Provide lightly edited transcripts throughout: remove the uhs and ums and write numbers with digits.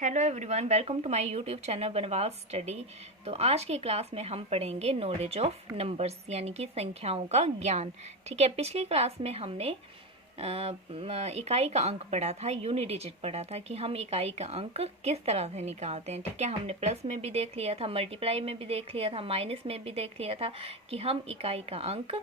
Hello everyone, welcome to my YouTube channel Banwal study. तो आज की क्लास में हम पढ़ेंगे नॉलेज ऑफ नंबर्स यानी कि संख्याओं का ज्ञान। ठीक है, पिछली क्लास में हमने इकाई का अंक पढ़ा था, यूनिट डिजिट पढ़ा था कि हम इकाई का अंक किस तरह से निकालते हैं। ठीक है, हमने प्लस में भी देख लिया था, मल्टीप्लाई में भी देख लिया था, माइनस में भी देख लिया था कि हम इकाई का अंक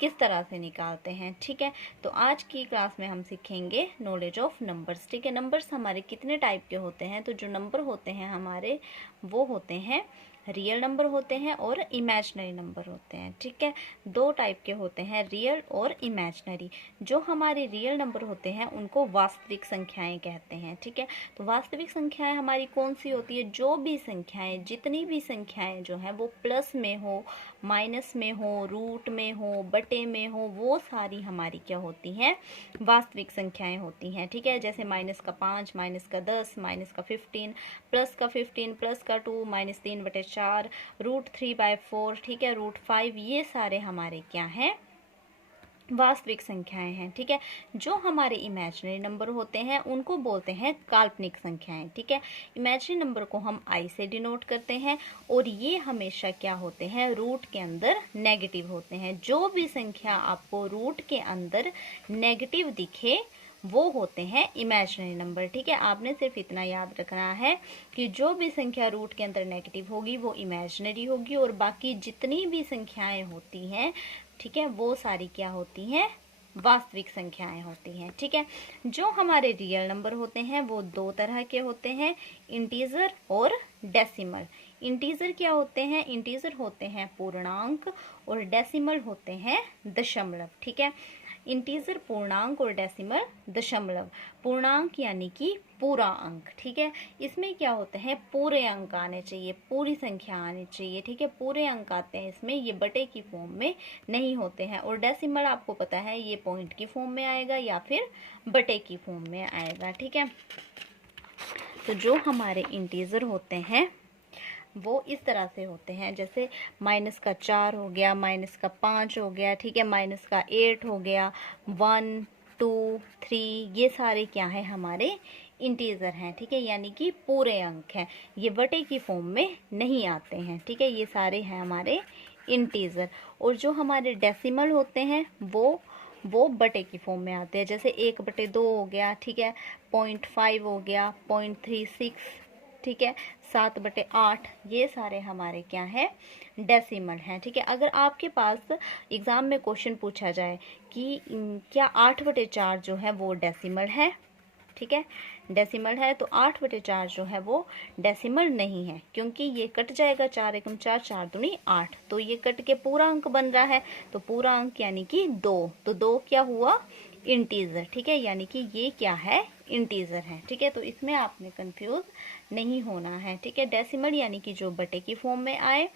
किस तरह से निकालते हैं। ठीक है, तो आज की क्लास में हम सीखेंगे नॉलेज ऑफ नंबर्स। ठीक है, नंबर्स हमारे कितने टाइप के होते हैं। तो जो नंबर होते हैं हमारे वो होते हैं रियल नंबर होते हैं और इमेजिनरी नंबर होते हैं। ठीक है, दो टाइप के होते हैं, रियल और इमेजिनरी। जो हमारे रियल नंबर होते हैं उनको वास्तविक संख्याएं कहते हैं। ठीक है, तो वास्तविक संख्याएं हमारी कौन सी होती है? जो भी संख्याएं, जितनी भी संख्याएं जो हैं वो प्लस में हो, माइनस में हो, रूट में हो, बटे में हो, वो सारी हमारी क्या होती हैं? वास्तविक संख्याएं होती हैं। ठीक है, जैसे -5, -10, -15, +15, +2, -3/4, √3/4, ठीक है, √5, ये सारे हमारे क्या हैं? वास्तविक संख्याएं हैं। ठीक है, जो हमारे इमेजिनरी नंबर होते हैं उनको बोलते हैं काल्पनिक संख्याएं। ठीक है, इमेजिनरी नंबर को हम आई से डिनोट करते हैं और ये हमेशा क्या होते हैं? रूट के अंदर नेगेटिव होते हैं। जो भी संख्या आपको रूट के अंदर नेगेटिव दिखे वो होते हैं इमेजिनरी नंबर। ठीक है, आपने सिर्फ इतना याद रखना है कि जो भी संख्या रूट के अंदर नेगेटिव होगी वो इमेजिनरी होगी और बाकी जितनी भी संख्याएं होती हैं, ठीक है, वो सारी क्या होती हैं? वास्तविक संख्याएं होती हैं। ठीक है, जो हमारे रियल नंबर होते हैं वो दो तरह के होते हैं, इंटीजर और डेसिमल। इंटीजर क्या होते हैं? इंटीजर होते हैं पूर्णांक और डेसिमल होते हैं दशमलव। ठीक है, इंटीजर पूर्णांक और डेसिमल दशमलव। पूर्णांक यानी कि पूरा अंक। ठीक है, इसमें क्या होते हैं? पूरे अंक आने चाहिए, पूरी संख्या आनी चाहिए। ठीक है, पूरे अंक आते हैं इसमें, ये बटे की फॉर्म में नहीं होते हैं। और डेसिमल आपको पता है ये पॉइंट की फॉर्म में आएगा या फिर बटे की फॉर्म में आएगा। ठीक है, तो जो हमारे इंटीजर होते हैं वो इस तरह से होते हैं, जैसे -4 हो गया, -5 हो गया, ठीक है, -8 हो गया, 1, 2, 3, ये सारे क्या है? हमारे इंटीजर हैं। ठीक है, यानी कि पूरे अंक हैं, ये बटे की फॉर्म में नहीं आते हैं। ठीक है, ये सारे हैं हमारे इंटीजर। और जो हमारे डेसिमल होते हैं वो बटे की फॉर्म में आते हैं, जैसे 1/2 हो गया, ठीक है, 0.5 हो गया, 0.36, ठीक है, 7/8, ये सारे हमारे क्या है? डेसिमल हैं। ठीक है, अगर आपके पास एग्जाम में क्वेश्चन पूछा जाए कि क्या 8/4 जो है वो डेसिमल है, ठीक है, डेसिमल है, तो 8/4 जो है वो डेसिमल नहीं है, क्योंकि ये कट जाएगा, 4 एकम 4, 4 दूनी 8, तो ये कट के पूरा अंक बन रहा है, तो पूरा अंक यानी कि 2, तो 2 क्या हुआ? इंटीजर। ठीक है, यानी कि ये क्या है? इंटीजर है। ठीक है, तो इसमें आपने कंफ्यूज नहीं होना है। ठीक है, डेसिमल यानी कि जो बटे की फॉर्म में आए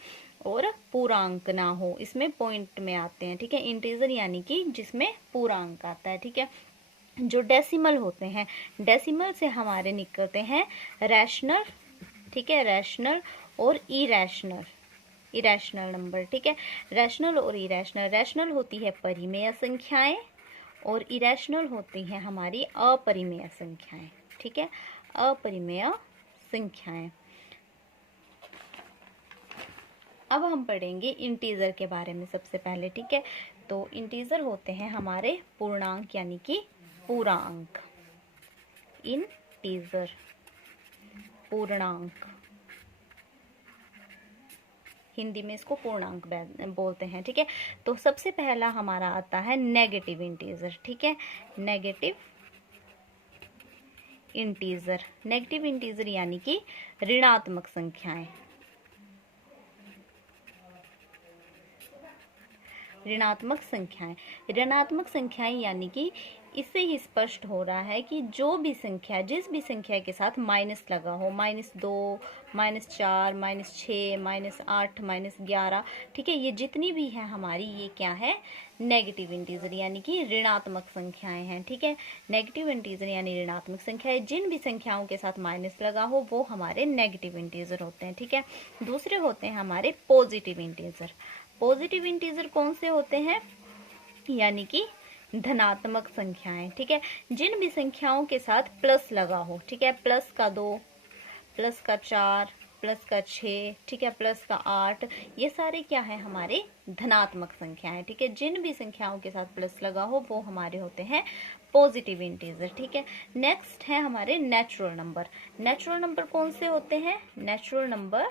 और पूरा अंक ना हो, इसमें पॉइंट में आते हैं। ठीक है, इंटीजर यानी कि जिसमें पूरा अंक आता है। ठीक है, जो डेसिमल होते हैं, डेसिमल से हमारे निकलते हैं रैशनल, ठीक है, रैशनल और इरैशनल, इरैशनल नंबर। ठीक है, रैशनल और इरैशनल, रैशनल होती है परिमेय संख्याएं और इरैशनल होती हैं हमारी अपरिमेय संख्याएं। ठीक है, अपरिमेय संख्याएं। अब हम पढ़ेंगे इंटीजर के बारे में सबसे पहले। ठीक है, तो इंटीजर होते हैं हमारे पूर्णांक यानी कि पूरा अंक। इंटीजर पूर्णांक, हिंदी में इसको पूर्णांक बोलते हैं। ठीक है, तो सबसे पहला हमारा आता है नेगेटिव इंटीजर। ठीक है, नेगेटिव इंटीजर, नेगेटिव इंटीजर यानी कि ऋणात्मक संख्याएं, ऋणात्मक संख्याएं। ऋणात्मक संख्याएं यानी कि इससे ही स्पष्ट हो रहा है कि जो भी संख्या, जिस भी संख्या के साथ माइनस लगा हो, -2, -4, -6, -8, -11, ठीक है, ये जितनी भी है हमारी, ये क्या है? नेगेटिव इंटीजर यानी कि ऋणात्मक संख्याएं हैं। ठीक है, नेगेटिव इंटीजर यानी ऋणात्मक संख्याएं, जिन भी संख्याओं के साथ माइनस लगा हो वो हमारे नेगेटिव इंटीजर होते हैं। ठीक है, दूसरे होते हैं हमारे पॉजिटिव इंटीजर। पॉजिटिव इंटीजर कौन से होते हैं? यानी कि धनात्मक संख्याएं। ठीक है, जिन भी संख्याओं के साथ प्लस लगा हो, ठीक है, +2, प्लस का 4, प्लस का 6, ठीक है, प्लस का 8, ये सारे क्या है हमारे धनात्मक संख्याएं, ठीक है। जिन भी संख्याओं के साथ प्लस लगा हो वो हमारे होते हैं पॉजिटिव इंटीजर, ठीक है। नेक्स्ट है हमारे नेचुरल नंबर। नेचुरल नंबर कौन से होते हैं? नेचुरल नंबर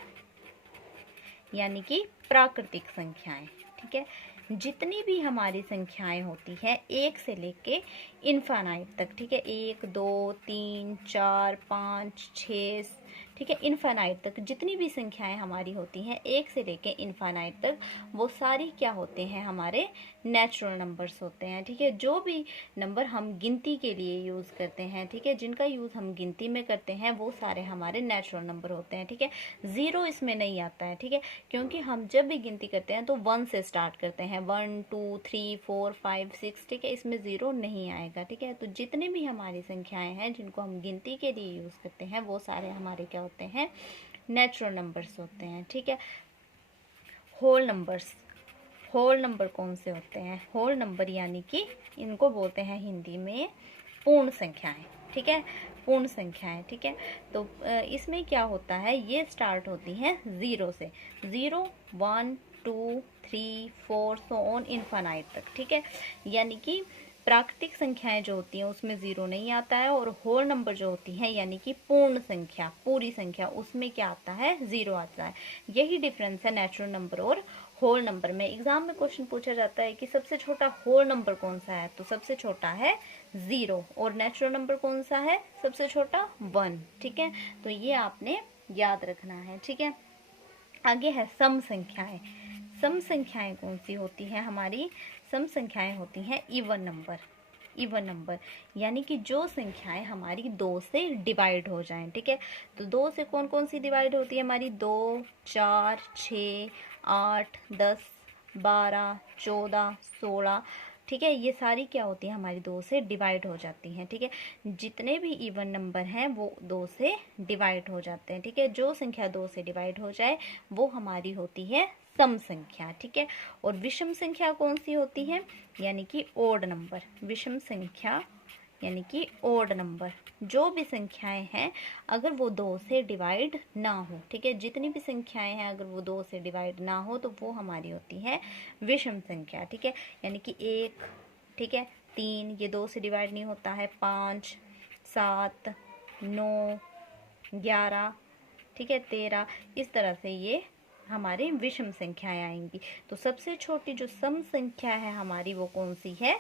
यानी कि प्राकृतिक संख्याएं, ठीक है। जितनी भी हमारी संख्याएं होती है एक से लेके इनफाइनाइट तक, ठीक है, 1 2 3 4 5 6, ठीक है, इनफाइनाइट तक जितनी भी संख्याएं हमारी होती हैं एक से लेके इनफाइनाइट तक, वो सारी क्या होते हैं हमारे नेचुरल नंबर्स होते हैं, ठीक है। जो भी नंबर हम गिनती के लिए यूज़ करते हैं, ठीक है, जिनका यूज़ हम गिनती में करते हैं वो सारे हमारे नेचुरल नंबर होते हैं, ठीक है। ज़ीरो इसमें नहीं आता है, ठीक है, क्योंकि हम जब भी गिनती करते हैं तो 1 से स्टार्ट करते हैं, 1 2 3 4 5 6, ठीक है, इसमें ज़ीरो नहीं आएगा, ठीक है। तो जितने भी हमारी संख्याएं हैं जिनको हम गिनती के लिए यूज़ करते हैं वो सारे हमारे क्या होते हैं? नेचुरल नंबर्स होते हैं, ठीक है। होल नंबर्स, होल नंबर कौन से होते हैं? होल नंबर यानी कि इनको बोलते हैं हिंदी में पूर्ण संख्याएं, ठीक है, पूर्ण संख्याएं, ठीक है। तो इसमें क्या होता है, ये स्टार्ट होती हैं 0 से, 0 1 2 3 4 सो ऑन इनफाइनाइट तक, ठीक है। यानी कि प्राकृतिक संख्याएं जो होती हैं उसमें 0 नहीं आता है, और होल नंबर जो होती हैं यानी कि पूर्ण संख्या, पूरी संख्या, उसमें क्या आता है? 0 आता है। यही डिफरेंस है नेचुरल नंबर और होल नंबर में। एग्जाम में क्वेश्चन पूछा जाता है कि सबसे छोटा होल नंबर कौन सा है, तो सबसे छोटा है 0, और नेचुरल नंबर कौन सा है सबसे छोटा? 1, ठीक है। तो ये आपने याद रखना है, ठीक है। आगे है सम संख्याएं। सम संख्याएं कौन सी होती हैं हमारी? सम संख्याएं होती हैं इवन नंबर। इवन नंबर यानी कि जो संख्याएं हमारी 2 से डिवाइड हो जाएं, ठीक है। तो 2 से कौन कौन सी डिवाइड होती है हमारी? 2 4 6 8 10 12 14 16, ठीक है, ये सारी क्या होती है हमारी 2 से डिवाइड हो जाती हैं, ठीक है। जितने भी इवन नंबर हैं वो 2 से डिवाइड हो जाते हैं, ठीक है। जो संख्या 2 से डिवाइड हो जाए वो हमारी होती है सम संख्या, ठीक है। और विषम संख्या कौन सी होती है? यानी कि ओड नंबर। विषम संख्या यानी कि ओड नंबर, जो भी संख्याएं हैं अगर वो 2 से डिवाइड ना हो, ठीक है, जितनी भी संख्याएं हैं अगर वो 2 से डिवाइड ना हो तो वो हमारी होती है विषम संख्या, ठीक है। यानी कि 1, ठीक है, 3, ये 2 से डिवाइड नहीं होता है, 5 7 9 11, ठीक है, 13, इस तरह से ये हमारे विषम संख्याएं आएंगी। तो सबसे छोटी जो सम संख्या है हमारी वो कौन सी है?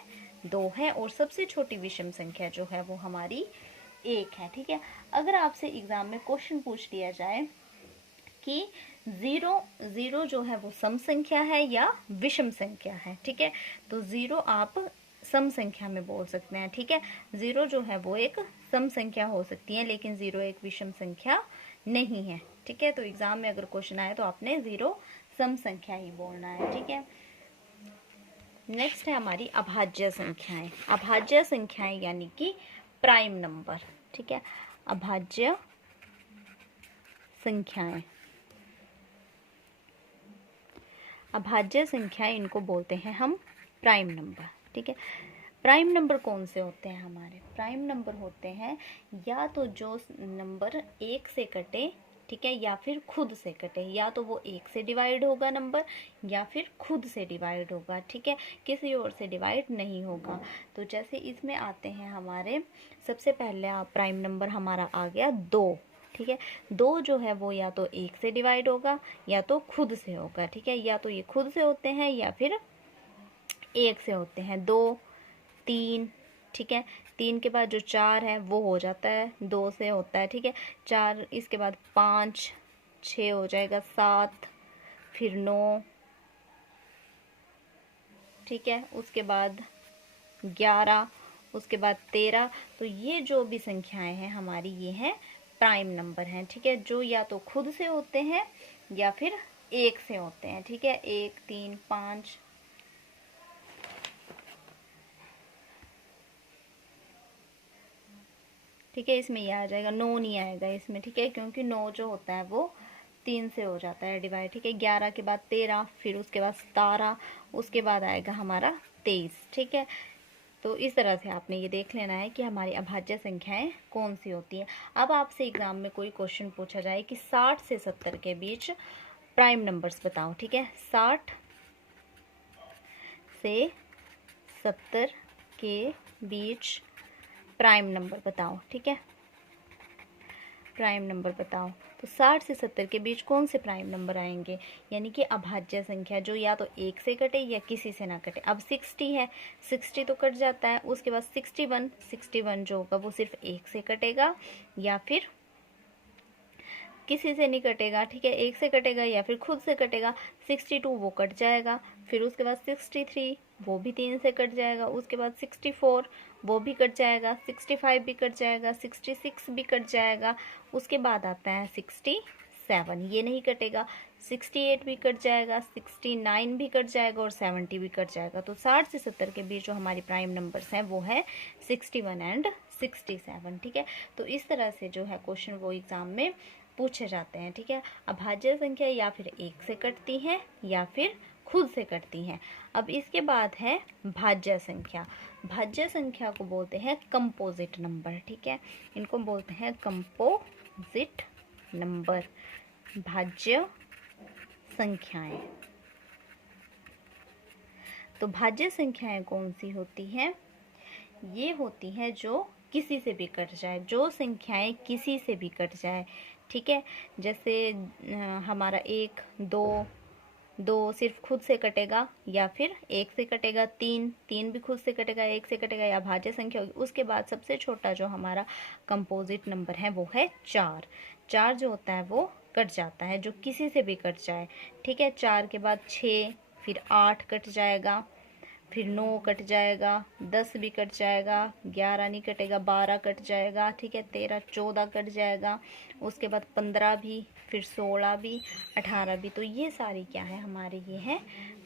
2 है, और सबसे छोटी विषम संख्या जो है वो हमारी 1 है, ठीक है। अगर आपसे एग्जाम में क्वेश्चन पूछ लिया जाए कि 0 जो है वो सम संख्या है या विषम संख्या है, ठीक है, तो 0 आप सम संख्या में बोल सकते हैं, ठीक है। 0 जो है वो एक सम संख्या हो सकती है, लेकिन 0 एक विषम संख्या नहीं है, ठीक है। तो एग्जाम में अगर क्वेश्चन आए तो आपने 0 सम संख्या ही बोलना है, ठीक है। नेक्स्ट है हमारी अभाज्य संख्याएं। अभाज्य संख्याएं यानी कि प्राइम नंबर, ठीक है। अभाज्य संख्याएं, अभाज्य संख्याएं इनको बोलते हैं हम प्राइम नंबर, ठीक है। प्राइम नंबर कौन से होते हैं हमारे? प्राइम नंबर होते हैं या तो जो नंबर 1 से कटे, ठीक है, या फिर खुद से कटे, या तो वो 1 से डिवाइड होगा नंबर या फिर खुद से डिवाइड होगा, ठीक है, किसी और से डिवाइड नहीं होगा। तो जैसे इसमें आते हैं हमारे, सबसे पहले प्राइम नंबर हमारा आ गया 2, ठीक है। 2 जो है वो या तो 1 से डिवाइड होगा या तो खुद से होगा, ठीक है, या तो ये खुद से होते हैं या फिर 1 से होते हैं। 2 3, ठीक है, 3 के बाद जो 4 है वो हो जाता है 2 से होता है, ठीक है, 4, इसके बाद 5 6 हो जाएगा, 7 फिर 9, ठीक है, उसके बाद 11, उसके बाद 13। तो ये जो भी संख्याएं हैं हमारी ये हैं प्राइम नंबर हैं, ठीक है, जो या तो खुद से होते हैं या फिर 1 से होते हैं, ठीक है, 1 3 5, ठीक है, इसमें ये आ जाएगा, 9 नहीं आएगा इसमें, ठीक है, क्योंकि 9 जो होता है वो 3 से हो जाता है डिवाइड, ठीक है। 11 के बाद 13, फिर उसके बाद 17, उसके बाद आएगा हमारा 23, ठीक है। तो इस तरह से आपने ये देख लेना है कि हमारी अभाज्य संख्याएं कौन सी होती हैं। अब आपसे एग्जाम में कोई क्वेश्चन पूछा जाए कि 60 से 70 के बीच प्राइम नंबर्स बताओ, ठीक है, 60 से 70 के बीच प्राइम नंबर बताओ, ठीक है, प्राइम नंबर बताओ। तो 60 से 70 के बीच कौन से प्राइम नंबर आएंगे, यानी कि अभाज्य संख्या जो या तो एक से कटे या किसी से ना कटे। अब 60 है, 60 तो कट जाता है, उसके बाद 61 जो होगा वो सिर्फ एक से कटेगा या फिर किसी से नहीं कटेगा, ठीक है, एक से कटेगा या फिर खुद से कटेगा। 62 वो कट जाएगा, फिर उसके बाद 63 वो भी 3 से कट जाएगा, उसके बाद 64 वो भी कट जाएगा, 65 भी कट जाएगा, 66 भी कट जाएगा, उसके बाद आता है 67 ये नहीं कटेगा, 68 भी कट जाएगा, 69 भी कट जाएगा और 70 भी कट जाएगा। तो 60 से 70 के बीच जो हमारी प्राइम नंबर्स हैं वो है 61 एंड 67, ठीक है। तो इस तरह से जो है क्वेश्चन वो एग्जाम में पूछे जाते हैं, ठीक है। अभाज्य संख्या या फिर एक से कटती हैं या फिर खुद से कटती हैं। अब इसके बाद है भाज्य संख्या। भाज्य संख्या को बोलते हैं कंपोजिट नंबर, ठीक है, इनको बोलते हैं कंपोजिट नंबर, भाज्य संख्याएं। तो भाज्य संख्याएं कौन सी होती हैं, ये होती हैं जो किसी से भी कट जाए, जो संख्याएं किसी से भी कट जाए, ठीक है। जैसे हमारा 1 2 सिर्फ खुद से कटेगा या फिर एक से कटेगा, 3 भी खुद से कटेगा, एक से कटेगा या भाज्य संख्या होगी। उसके बाद सबसे छोटा जो हमारा कंपोजिट नंबर है वो है 4 जो होता है वो कट जाता है, जो किसी से भी कट जाए, ठीक है। 4 के बाद 6, फिर 8 कट जाएगा, फिर 9 कट जाएगा, 10 भी कट जाएगा, 11 नहीं कटेगा, 12 कट जाएगा, ठीक है, 13 14 कट जाएगा, उसके बाद 15 भी, फिर 16 भी, 18 भी। तो ये सारी क्या है हमारे, ये है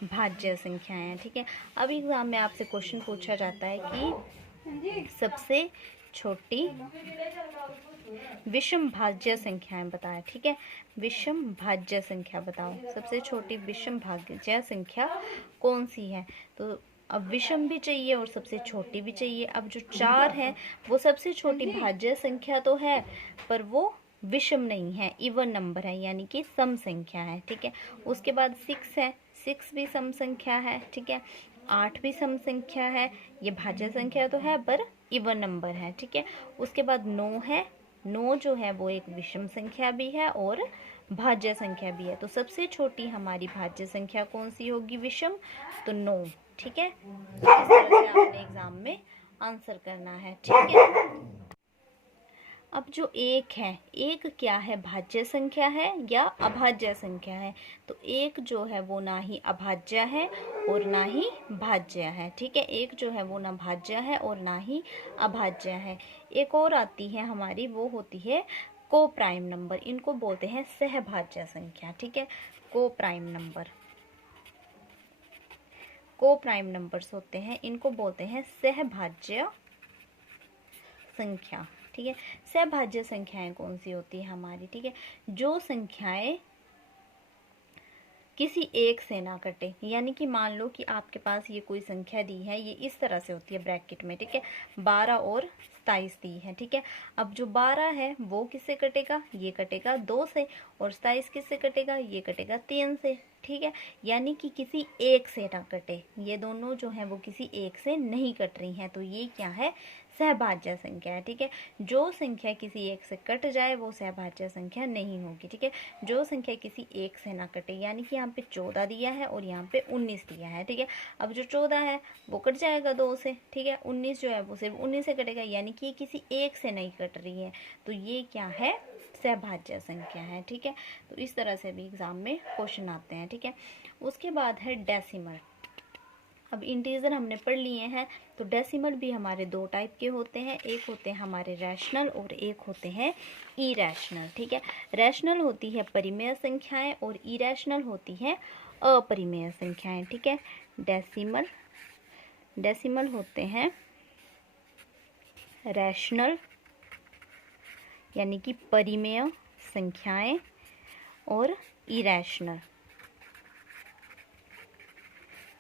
भाज्य संख्याएं हैं, ठीक है। अब एग्जाम में आपसे क्वेश्चन पूछा जाता है कि सबसे छोटी विषम भाज्य संख्याएं बताएं, ठीक है, विषम भाज्य संख्या बताओ, सबसे छोटी विषम भाज्य संख्या कौन सी है। तो अब विषम भी चाहिए और सबसे छोटी भी चाहिए। अब जो 4 है वो सबसे छोटी भाज्य संख्या तो है पर वो विषम नहीं है, इवन नंबर है, यानी कि सम संख्या है, ठीक है। उसके बाद 6 है, 6 भी सम संख्या है, ठीक है। 8 भी सम संख्या है, ये भाज्य संख्या तो है पर इवन नंबर है, ठीक है। उसके बाद 9 है, 9 जो है वो एक विषम संख्या भी है और भाज्य संख्या भी है। तो सबसे छोटी हमारी भाज्य संख्या कौन सी होगी, विषम, तो 9, ठीक है। इस तरह से आपने एग्जाम में आंसर करना है, ठीक है। अब जो 1 है, 1 क्या है, भाज्य संख्या है या अभाज्य संख्या है। तो 1 जो है वो ना ही अभाज्य है और ना ही भाज्य है, ठीक है। 1 जो है वो ना भाज्य है और ना ही अभाज्य है। एक और आती है हमारी, वो होती है को प्राइम नंबर, इनको बोलते हैं सहभाज्य संख्या, ठीक है। को प्राइम नंबर, को प्राइम नंबर्स होते हैं, इनको बोलते हैं सहभाज्य संख्या, ठीक है। सहभाज्य संख्याएं कौन सी होती है हमारी, ठीक है, जो संख्याएं किसी एक से ना कटे। यानी कि मान लो कि आपके पास ये कोई संख्या दी है, ये इस तरह से होती है ब्रैकेट में, ठीक है, 12 और 27 दी है, ठीक है। अब जो 12 है वो किससे कटेगा, ये कटेगा 2 से, और 27 किससे कटेगा, ये कटेगा 3 से, ठीक है। यानी कि किसी एक से ना कटे, ये दोनों जो है वो किसी एक से नहीं कट रही हैं, तो ये क्या है, सहभाज्य संख्या है, ठीक है। जो संख्या किसी एक से कट जाए वो सहभाज्य संख्या नहीं होगी, ठीक है। जो संख्या किसी एक से ना कटे, यानी कि यहाँ पे 14 दिया है और यहाँ पे 19 दिया है, ठीक है। अब जो 14 है वो कट जाएगा 2 से, ठीक है। 19 जो है वो सिर्फ 19 से कटेगा, यानी कि किसी एक से नहीं कट रही है, तो ये क्या है, सहभाज्य संख्या है, ठीक है। तो इस तरह से भी एग्जाम में क्वेश्चन आते हैं, ठीक है। उसके बाद है डेसिमल। अब इंटीजर हमने पढ़ लिए हैं, तो डेसिमल भी हमारे 2 टाइप के होते हैं, एक होते हैं हमारे रैशनल और एक होते हैं इरैशनल, ठीक है। रैशनल होती है परिमेय संख्याएं और इरैशनल होती हैं अपरिमेय संख्याएं, ठीक है। डेसिमल होते हैं रैशनल यानी कि परिमेय संख्याएं और इरैशनल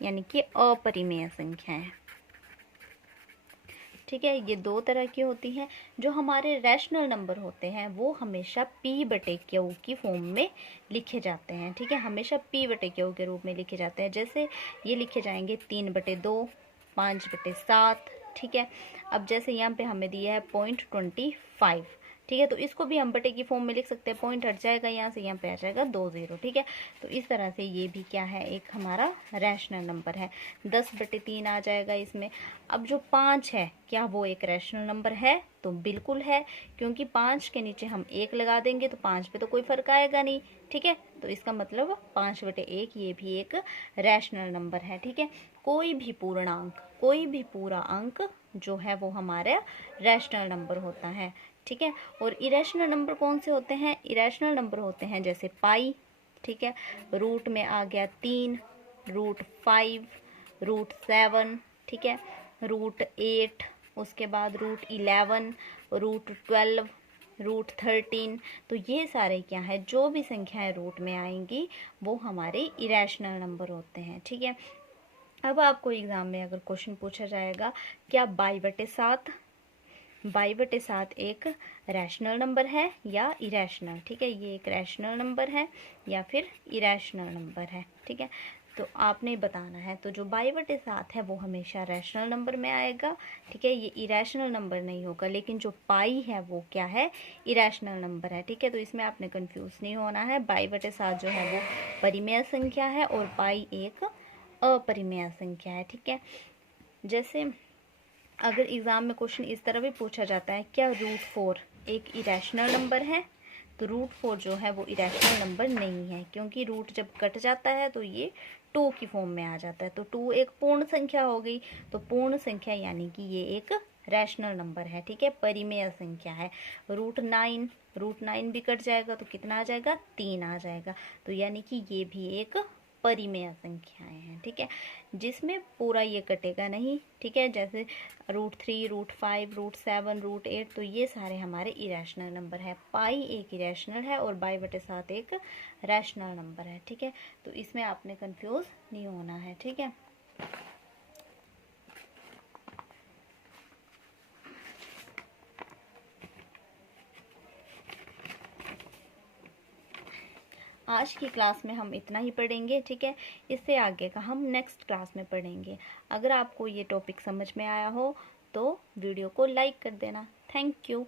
यानी कि अपरिमेय संख्याएं। ठीक है। ये दो तरह की होती हैं। जो हमारे रैशनल नंबर होते हैं वो हमेशा p/q की फॉर्म में लिखे जाते हैं, ठीक है, हमेशा p/q के रूप में लिखे जाते हैं। जैसे ये लिखे जाएंगे 3/2, 5/7, ठीक है। अब जैसे यहाँ पे हमें दिया है 0.25, ठीक है, तो इसको भी हम बटे की फॉर्म में लिख सकते हैं। पॉइंट हट जाएगा यहाँ से, यहाँ पे आ जाएगा 2 0, ठीक है। तो इस तरह से ये भी क्या है, एक हमारा रैशनल नंबर है। 10/3 आ जाएगा इसमें। अब जो 5 है, क्या वो एक रैशनल नंबर है? तो बिल्कुल है, क्योंकि 5 के नीचे हम 1 लगा देंगे तो 5 पे तो कोई फर्क आएगा नहीं, ठीक है। तो इसका मतलब 5/1 ये भी एक रैशनल नंबर है, ठीक है। कोई भी पूर्णांक, कोई भी पूरा अंक जो है वो हमारा रैशनल नंबर होता है, ठीक है। और इरेशनल नंबर कौन से होते हैं? इरेशनल नंबर होते हैं जैसे पाई, ठीक है, रूट में आ गया 3, √5, √7, ठीक है, √8, उसके बाद √11, √12, √13। तो ये सारे क्या है, जो भी संख्याएं रूट में आएंगी वो हमारे इरेशनल नंबर होते हैं, ठीक है। अब आपको एग्जाम में अगर क्वेश्चन पूछा जाएगा क्या 22/7 एक रैशनल नंबर है या इरेशनल, ठीक है, ये एक रैशनल नंबर है या फिर इरेशनल नंबर है, ठीक है, तो आपने बताना है। तो जो 22/7 है वो हमेशा रैशनल नंबर में आएगा, ठीक है, ये इरेशनल नंबर नहीं होगा। लेकिन जो पाई है वो क्या है, इरेशनल नंबर है, ठीक है। तो इसमें आपने कंफ्यूज नहीं होना है। 22/7 जो है वो परिमेय संख्या है और पाई एक अपरिमेय संख्या है, ठीक है। जैसे अगर एग्जाम में क्वेश्चन इस तरह भी पूछा जाता है क्या √4 एक इरेशनल नंबर है, तो √4 जो है वो इरेशनल नंबर नहीं है, क्योंकि रूट जब कट जाता है तो ये 2 की फॉर्म में आ जाता है। तो 2 एक पूर्ण संख्या हो गई, तो पूर्ण संख्या यानी कि ये एक रैशनल नंबर है, ठीक है, परिमेय संख्या है। √9 भी कट जाएगा तो कितना आ जाएगा, 3 आ जाएगा। तो यानी कि ये भी एक परिमेय संख्याएं हैं, ठीक है, जिसमें पूरा ये कटेगा नहीं, ठीक है। जैसे √3, √5, √7, √8, तो ये सारे हमारे इरेशनल नंबर है। पाई एक इरेशनल है और 22/7 एक रैशनल नंबर है, ठीक है। तो इसमें आपने कंफ्यूज नहीं होना है, ठीक है। आज की क्लास में हम इतना ही पढ़ेंगे, ठीक है। इससे आगे का हम नेक्स्ट क्लास में पढ़ेंगे। अगर आपको ये टॉपिक समझ में आया हो तो वीडियो को लाइक कर देना। Thank you.